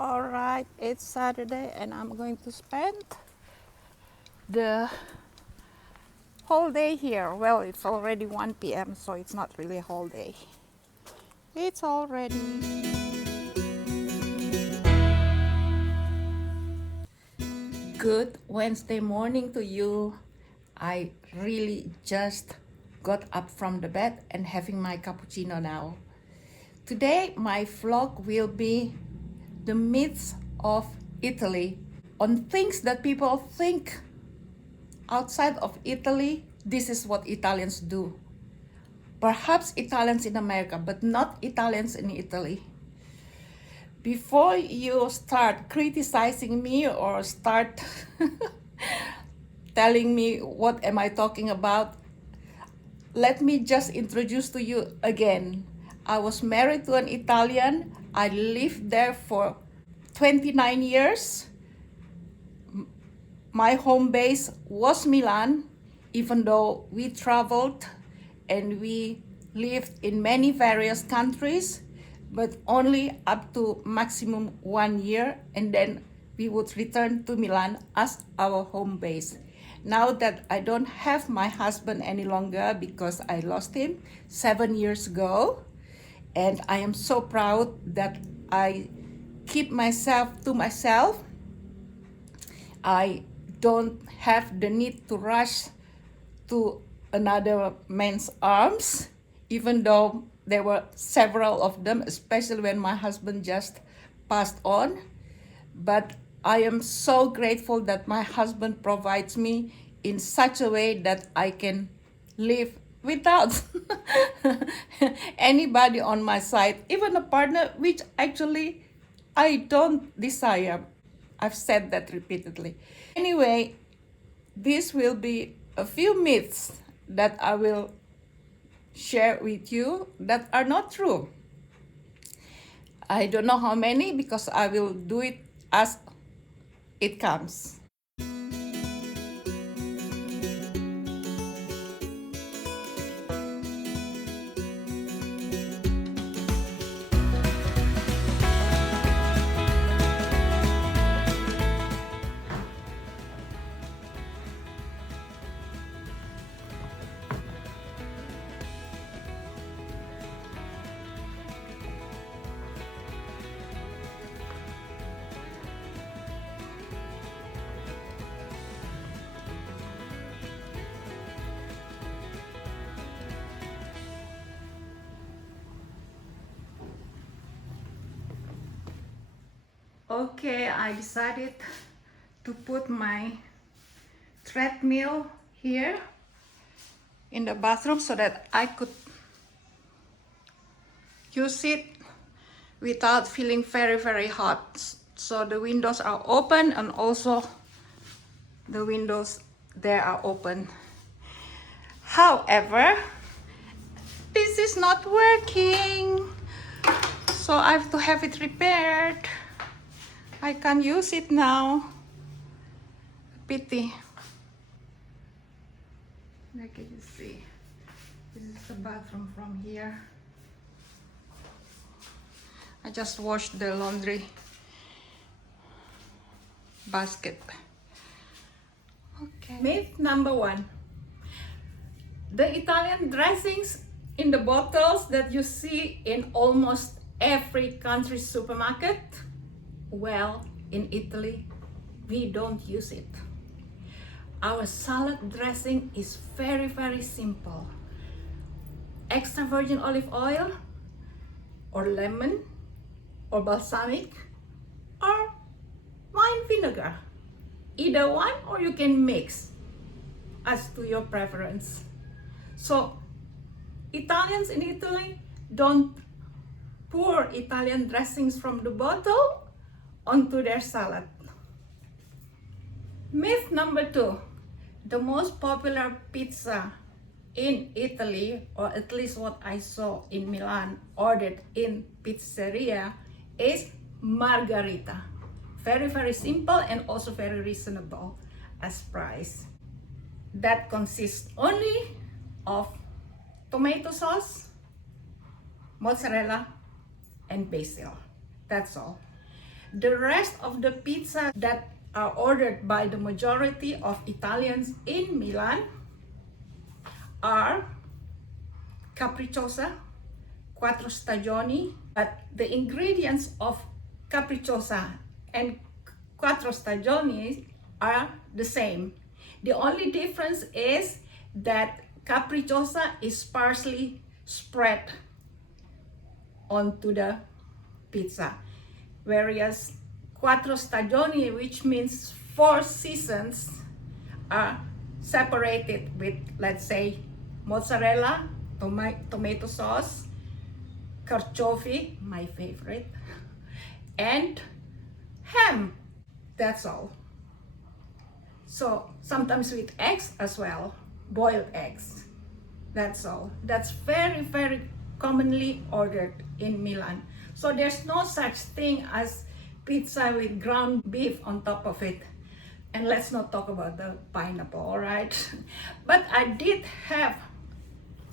All right, it's Saturday and I'm going to spend the whole day here. Well, it's already 1 p.m., so it's not really a whole day. It's already. Good Wednesday morning to you. I really just got up from the bed and having my cappuccino now. Today, my vlog will be the myths of Italy on things that people think outside of Italy. This is what Italians do. Perhaps Italians in America, but not Italians in Italy. Before you start criticizing me or start telling me what am I talking about, let me just introduce to you again. I was married to an Italian. I lived there for 29 years. My home base was Milan, even though we traveled and we lived in many various countries, but only up to maximum 1 year, and then we would return to Milan as our home base. Now that I don't have my husband any longer because I lost him 7 years ago, and I am so proud that I keep myself to myself. I don't have the need to rush to another man's arms, even though there were several of them, especially when my husband just passed on. But I am so grateful that my husband provides me in such a way that I can live without anybody on my side, even a partner, which actually I don't desire. I've said that repeatedly. Anyway, this will be a few myths that I will share with you that are not true. I don't know how many because I will do it as it comes. Okay, I decided to put my treadmill here in the bathroom so that I could use it without feeling very hot. So the windows are open and also the windows there are open. However, this is not working, so I have to have it repaired. I can't use it now. Pity. Like you see, this is the bathroom from here. I just washed the laundry basket. Okay. Myth number 1. The Italian dressings in the bottles that you see in almost every country's supermarket, well, in Italy, we don't use it. Our salad dressing is very simple. Extra virgin olive oil, or lemon, or balsamic, or wine vinegar. Either one, or you can mix as to your preference. So Italians in Italy don't pour Italian dressings from the bottle onto their salad. Myth number 2. The most popular pizza in Italy, or at least what I saw in Milan ordered in pizzeria, is margherita. Very simple and also very reasonable as price. That consists only of tomato sauce, mozzarella, and basil. That's all. The rest of the pizza that are ordered by the majority of Italians in Milan are capricciosa, quattro stagioni, but the ingredients of capricciosa and quattro stagioni are the same. The only difference is that capricciosa is sparsely spread onto the pizza, whereas quattro stagioni, which means 4 seasons, are separated with, let's say, mozzarella, tomato sauce, carciofi, my favorite, and ham. That's all. So sometimes with eggs as well, boiled eggs. That's all. That's very, very commonly ordered in Milan. So there's no such thing as pizza with ground beef on top of it. And let's not talk about the pineapple, all right? But I did have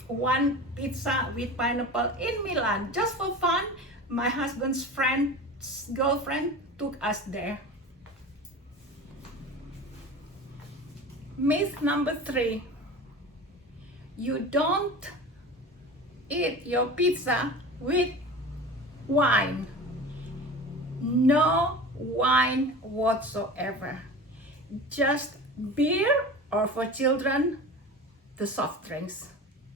one pizza with pineapple in Milan just for fun. My husband's friend's girlfriend took us there. Myth number 3. You don't eat your pizza with wine. No wine whatsoever. Just beer, or for children, the soft drinks.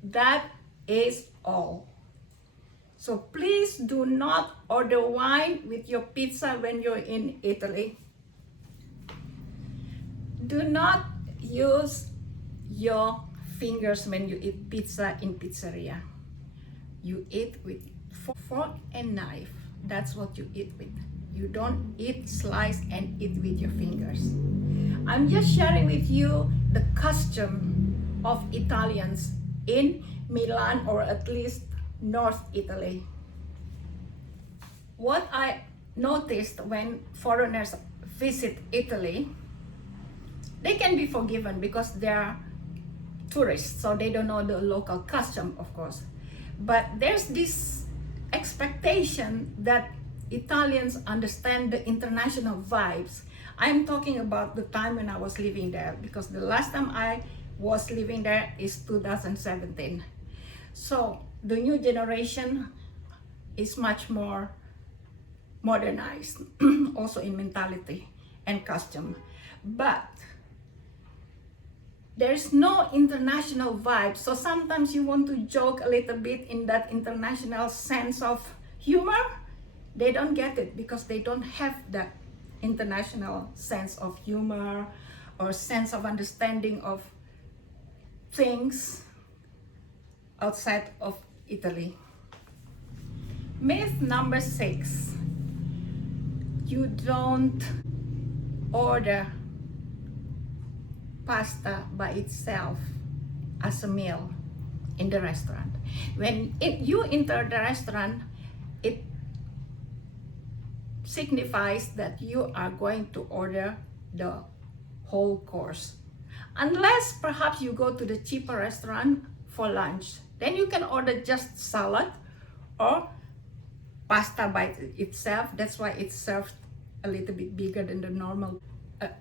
That is all. So please do not order wine with your pizza when you're in Italy. Do not use your fingers when you eat pizza in pizzeria. You eat with fork and knife. That's what you eat with. You don't eat, slice, and eat with your fingers. I'm just sharing with you the custom of Italians in Milan, or at least North Italy. What I noticed when foreigners visit Italy, they can be forgiven because they are tourists, so they don't know the local custom, of course. But there's this expectation that Italians understand the international vibes. I'm talking about the time when I was living there, because the last time I was living there is 2017. So the new generation is much more modernized, also in mentality and custom. But there's no international vibe. So sometimes you want to joke a little bit in that international sense of humor. They don't get it because they don't have that international sense of humor or sense of understanding of things outside of Italy. Myth number 6. You don't order pasta by itself as a meal in the restaurant. When you enter the restaurant, it signifies that you are going to order the whole course. Unless perhaps you go to the cheaper restaurant for lunch, then you can order just salad or pasta by itself. That's why it's served a little bit bigger than the normal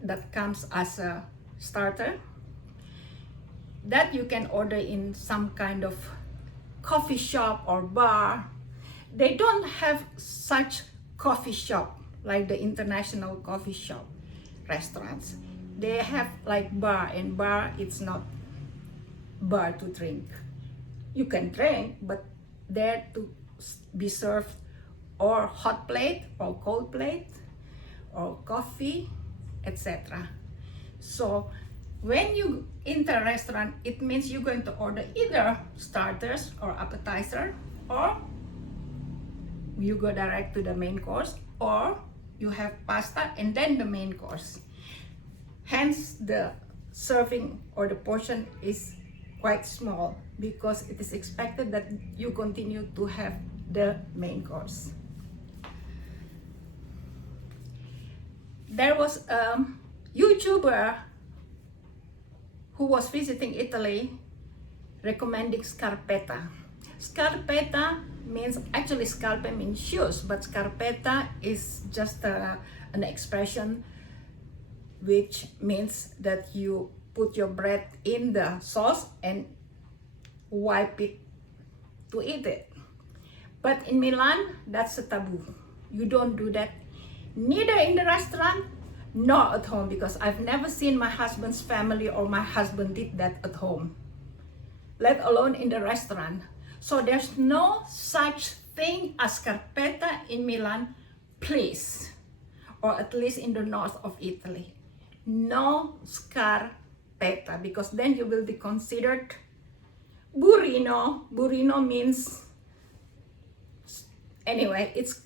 that comes as a starter. That you can order in some kind of coffee shop or bar. They don't have such coffee shop like the international coffee shop restaurants. They have like bar, and bar, it's not bar to drink. You can drink, but there to be served or hot plate or cold plate or coffee, etc. So when you enter a restaurant, it means you're going to order either starters or appetizer, or you go direct to the main course, or you have pasta and then the main course. Hence the serving or the portion is quite small because it is expected that you continue to have the main course. There was a YouTuber who was visiting Italy recommending scarpetta. Scarpetta means, actually scarpe means shoes, but scarpetta is just an expression which means that you put your bread in the sauce and wipe it to eat it. But in Milan, that's a taboo. You don't do that, neither in the restaurant nor at home, because I've never seen my husband's family or my husband did that at home, let alone in the restaurant. So there's no such thing as scarpetta in Milan, please, or at least in the north of Italy. No scarpetta, because then you will be considered burrino. Burrino means, anyway, it's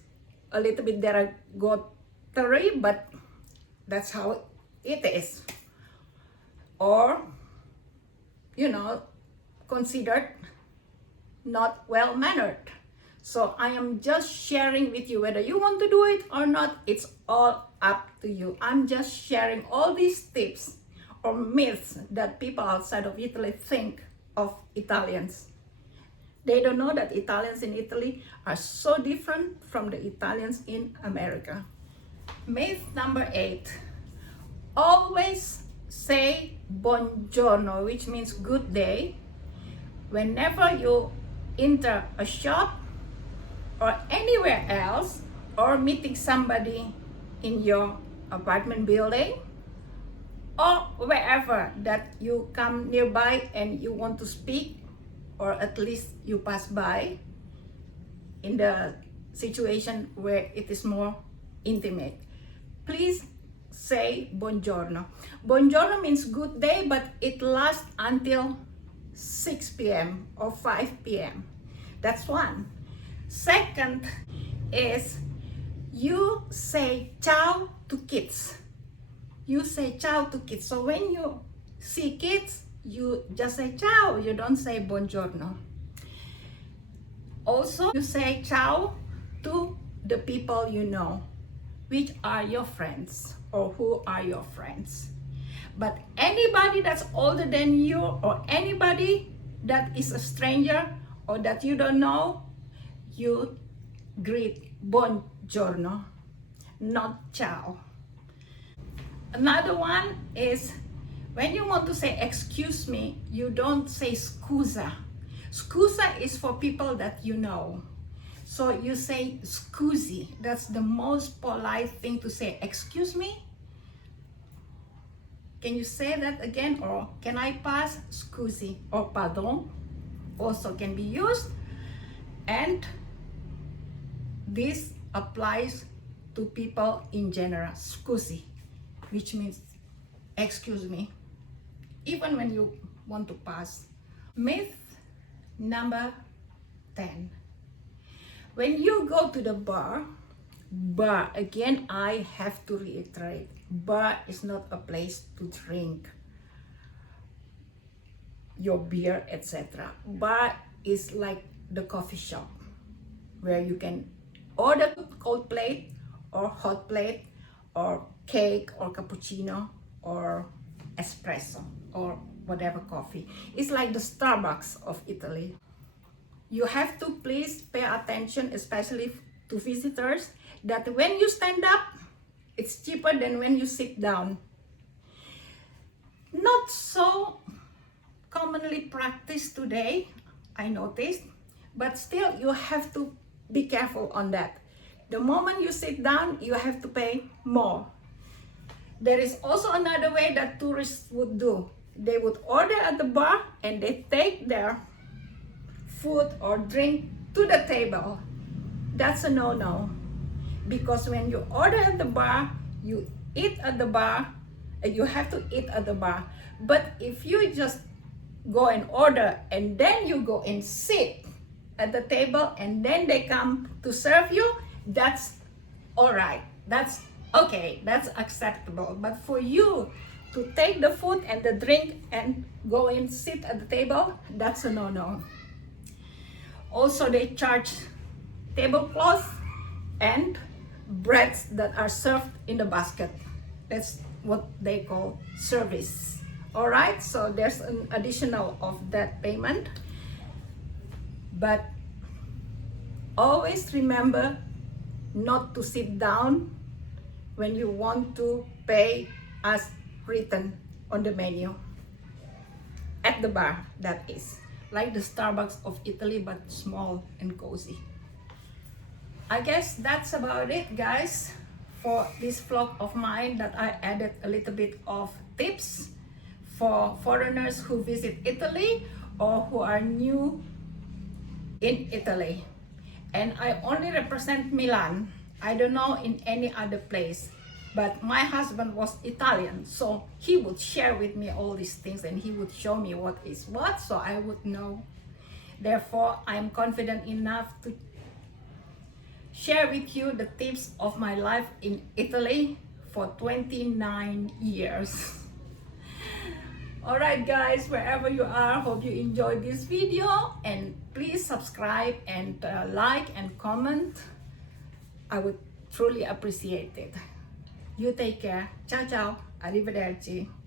a little bit derogatory, but that's how it is. Or, considered not well-mannered. So I am just sharing with you, whether you want to do it or not, it's all up to you. I'm just sharing all these tips or myths that people outside of Italy think of Italians. They don't know that Italians in Italy are so different from the Italians in America. Myth number 8. Always say buongiorno, which means good day, whenever you enter a shop or anywhere else, or meeting somebody in your apartment building, or wherever that you come nearby and you want to speak, or at least you pass by in the situation where it is more intimate. Please say buongiorno. Buongiorno means good day, but it lasts until 6 p.m. or 5 p.m. That's one. Second is you say ciao to kids. You say ciao to kids. So when you see kids, you just say ciao. You don't say buongiorno. Also, you say ciao to the people you know, which are your friends or who are your friends. But anybody that's older than you, or anybody that is a stranger or that you don't know, you greet buongiorno, not ciao. Another one is when you want to say excuse me, you don't say scusa. Scusa is for people that you know. So you say scusi. That's the most polite thing to say. Excuse me? Can you say that again? Or can I pass? Scusi. Or pardon also can be used. And this applies to people in general. Scusi, which means excuse me, even when you want to pass. Myth number 10. When you go to the bar, again, I have to reiterate, bar is not a place to drink your beer, etc. Bar is like the coffee shop where you can order cold plate or hot plate or cake or cappuccino or espresso or whatever coffee. It's like the Starbucks of Italy. You have to please pay attention, especially to visitors, that when you stand up, it's cheaper than when you sit down. Not so commonly practiced today, I noticed, but still you have to be careful on that. The moment you sit down, you have to pay more. There is also another way that tourists would do. They would order at the bar and they take their food or drink to the table. That's a no-no, because when you order at the bar, you eat at the bar, and you have to eat at the bar. But if you just go and order and then you go and sit at the table and then they come to serve you, that's all right. That's okay, that's acceptable. But for you to take the food and the drink and go and sit at the table, that's a no-no. Also, they charge tablecloths and breads that are served in the basket. That's what they call service. All right, so there's an additional of that payment. But Always remember not to sit down when you want to pay as written on the menu. At the bar, that is. Like the Starbucks of Italy, but small and cozy. I guess that's about it, guys, for this vlog of mine that I added a little bit of tips for foreigners who visit Italy or who are new in Italy. And I only represent Milan. I don't know in any other place. But my husband was Italian, so he would share with me all these things and he would show me what is what, so I would know. Therefore, I am confident enough to share with you the tips of my life in Italy for 29 years. Alright guys, wherever you are, hope you enjoyed this video, and please subscribe and like and comment. I would truly appreciate it. You take care. Ciao ciao. Arrivederci.